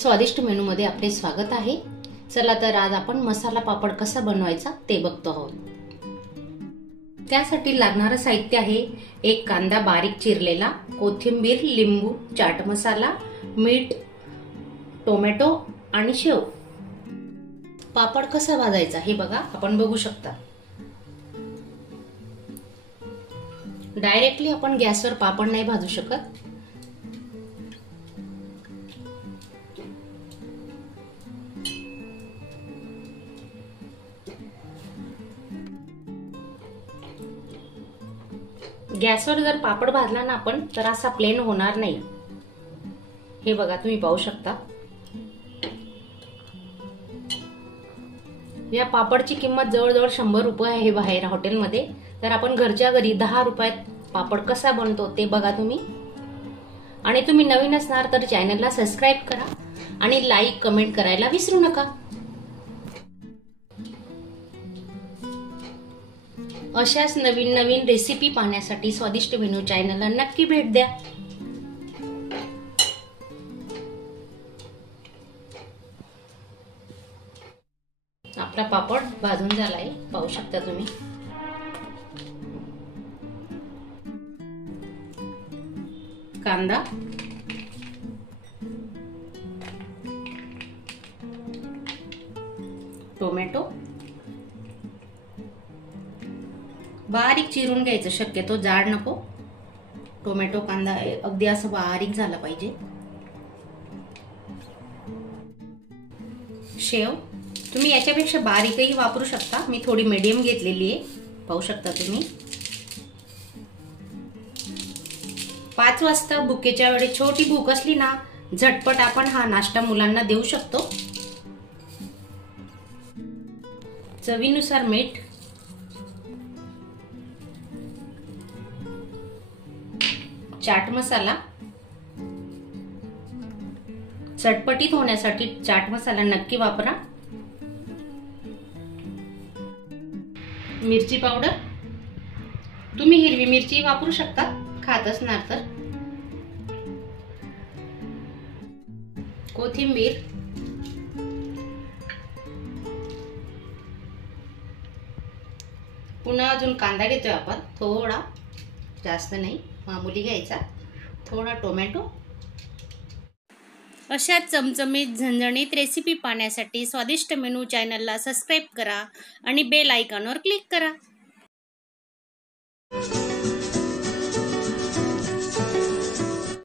स्वादिष्ट मेनूमध्ये आपले स्वागत आहे। चला तर आज आपण मसाला पापड कसा बनवायचा ते बघतो आहोत। त्यासाठी लागणारे साहित्य आहे एक कांदा बारीक चिरलेला, कोथिंबीर, लिंबू, चाट मसाला, मीठ, टोमॅटो आणि शेव। पापड कसा भाजायचा हे बघा, आपण बघू शकता। डायरेक्टली आपण गॅसवर पापड नाही भाजू शकत। गॅसवर जर पापड भाजला ना आपण तर असा प्लेन होणार नाही। हे बघा, तुम्ही पाहू शकता। या पापडची किंमत जवळजवळ 100 रुपये आहे बाहेर हॉटेलमध्ये। तर आपण घरच्या घरी 10 रुपयात पापड कसा बनतो ते बघा तुम्ही। आणि तुम्ही नवीन असणार तर चॅनलला सबस्क्राइब करा आणि लाईक कमेंट करायला विसरू नका। अशाच नवीन नवीन रेसिपी पाहण्यासाठी स्वादिष्ट मेनू चॅनलला नक्की भेट द्या। आपला पापड भाजून झालाय, पाहू शकता तुम्ही। कांदा, टोमॅटो बारीक चिरून घ्यायचं, शक्यतो जाड नको। टोमॅटो कांदा अगदी असं बारीक झाला पाहिजे। शेव तुम्ही याच्यापेक्षा बारीकही वापरू शकता, मी थोडी मीडियम घेतलेली आहे, पाहू शकता तुम्ही। 5 वाजता भुकेच्या वेळी छोटी भूक असली ना, झटपट आपण हा नाश्ता मुलांना देऊ शकतो। चवीनुसार मीठ, चाट मसाला, चटपटीत होण्यासाठी चाट मसाला नक्की वापरा। मिरची पावडर, तुम्ही हिरवी मिरची वापरू शकता खात असणार तर। कोथिंबीर, पुन्हा अजून कांदा घेतोय आपण, थोडा, जास्त नाही, मामूली घ्यायचा, थोडा टोमॅटो। अशा चमचमीत झणझणीत रेसिपी पाहण्यासाठी स्वादिष्ट मेनू चॅनलला सबस्क्राइब करा आणि बेल आयकॉनवर क्लिक करा।